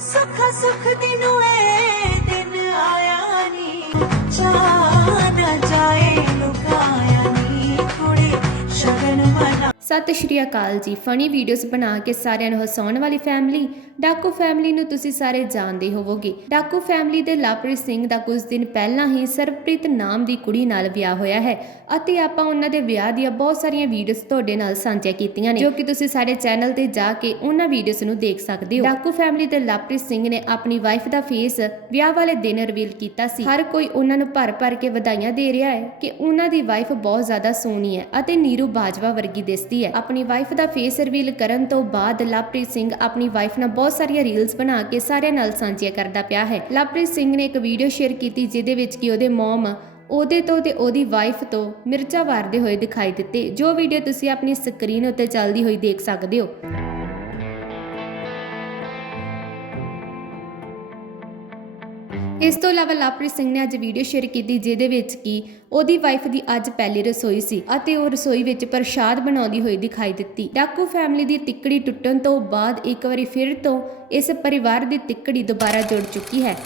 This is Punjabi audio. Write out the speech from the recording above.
ਸੁੱਖ ਸੁੱਖ ਦਿਨ ਏ ਦਿਨ ਆਇਆ ਨੀ। ਜਾ ਸਤਿ ਸ਼੍ਰੀ ਅਕਾਲ ਜੀ। ਫਨੀ ਵੀਡੀਓਜ਼ ਬਣਾ ਕੇ ਸਾਰਿਆਂ ਨੂੰ ਹਸਾਉਣ ਵਾਲੀ ਫੈਮਿਲੀ ਡਾਕੂ ਫੈਮਿਲੀ ਨੂੰ ਤੁਸੀਂ ਸਾਰੇ ਜਾਣਦੇ ਹੋਵੋਗੇ। ਡਾਕੂ ਫੈਮਿਲੀ ਦੇ ਲਵਪ੍ਰੀਤ ਸਿੰਘ ਦਾ ਕੁਝ ਦਿਨ ਪਹਿਲਾਂ ਹੀ ਸਰਪ੍ਰੀਤ ਨਾਮ ਦੀ ਕੁੜੀ ਨਾਲ ਵਿਆਹ ਹੋਇਆ ਹੈ ਅਤੇ ਆਪਾਂ ਉਹਨਾਂ ਦੇ ਵਿਆਹ ਦੀਆਂ ਬਹੁਤ ਸਾਰੀਆਂ ਵੀਡੀਓਜ਼ ਤੁਹਾਡੇ ਨਾਲ ਸਾਂਝੀਆਂ ਕੀਤੀਆਂ ਨੇ, ਜੋ ਕਿ ਤੁਸੀਂ ਸਾਡੇ ਚੈਨਲ ਤੇ ਜਾ ਕੇ ਉਹਨਾਂ ਵੀਡੀਓਜ਼ ਨੂੰ ਦੇਖ ਸਕਦੇ ਹੋ। ਡਾਕੂ ਫੈਮਿਲੀ ਦੇ ਲਵਪ੍ਰੀਤ ਸਿੰਘ ਨੇ ਆਪਣੀ ਵਾਈਫ ਦਾ ਫੇਸ ਵਿਆਹ ਵਾਲੇ ਦਿਨ ਰਿਵੀਲ ਕੀਤਾ ਸੀ। ਹਰ ਕੋਈ ਉਹਨਾਂ ਨੂੰ ਭਰ ਭਰ ਕੇ ਵਧਾਈਆਂ ਦੇ ਰਿਹਾ ਹੈ ਕਿ ਉਹਨਾਂ ਦੀ ਵਾਈਫ ਬਹੁਤ ਜ਼ਿਆਦਾ ਸੋਹਣੀ ਹੈ ਅਤੇ ਨੀਰੂ ਬਾਜਵਾ ਵਰਗੀ ਦਿਸਦੀ ਹੈ। ਆਪਣੀ ਵਾਈਫ ਦਾ ਫੇਸ ਰਿਵੀਲ ਕਰਨ ਤੋਂ ਬਾਅਦ ਲਵਪ੍ਰੀਤ ਸਿੰਘ ਆਪਣੀ ਵਾਈਫ ਨਾਲ ਬਹੁਤ ਸਾਰੀਆਂ ਰੀਲਸ ਬਣਾ ਕੇ ਸਾਰਿਆਂ ਨਾਲ ਸਾਂਝੀਆਂ ਕਰਦਾ ਪਿਆ ਹੈ। ਲਵਪ੍ਰੀਤ ਸਿੰਘ ਨੇ ਇੱਕ ਵੀਡੀਓ ਸ਼ੇਅਰ ਕੀਤੀ ਜਿਹਦੇ ਵਿੱਚ ਕਿ ਉਹਦੇ ਮਮ ਉਹਦੇ ਤੋਂ ਤੇ ਉਹਦੀ ਵਾਈਫ ਤੋਂ ਮਿਰਚਾਂ ਵਾਰਦੇ ਹੋਏ ਦਿਖਾਈ ਦਿੱਤੇ। ਜੋ ਵੀਡੀਓ ਤੁਸੀਂ ਆਪਣੀ ਸਕਰੀਨ ਉੱਤੇ ਚੱਲਦੀ ਹੋਈ ਦੇਖ ਸਕਦੇ ਹੋ। ਇਸ ਤੋਂ ਇਲਾਵਾ ਲਵਪ੍ਰੀਤ ਸਿੰਘ ਨੇ ਅੱਜ ਵੀਡੀਓ ਸ਼ੇਅਰ ਕੀਤੀ ਜਿਹਦੇ ਵਿੱਚ ਕਿ ਉਹਦੀ ਵਾਈਫ ਦੀ ਅੱਜ ਪਹਿਲੀ ਰਸੋਈ ਸੀ ਅਤੇ ਉਹ ਰਸੋਈ ਵਿੱਚ ਪ੍ਰਸ਼ਾਦ ਬਣਾਉਂਦੀ ਹੋਈ ਦਿਖਾਈ ਦਿੱਤੀ। ਡਾਕੂ ਫੈਮਿਲੀ ਦੀ ਤਿੱਕੜੀ ਟੁੱਟਣ ਤੋਂ ਬਾਅਦ ਇੱਕ ਵਾਰੀ ਫਿਰ ਤੋਂ ਇਸ ਪਰਿਵਾਰ ਦੀ ਤਿੱਕੜੀ ਦੁਬਾਰਾ ਜੁੜ ਚੁੱਕੀ ਹੈ।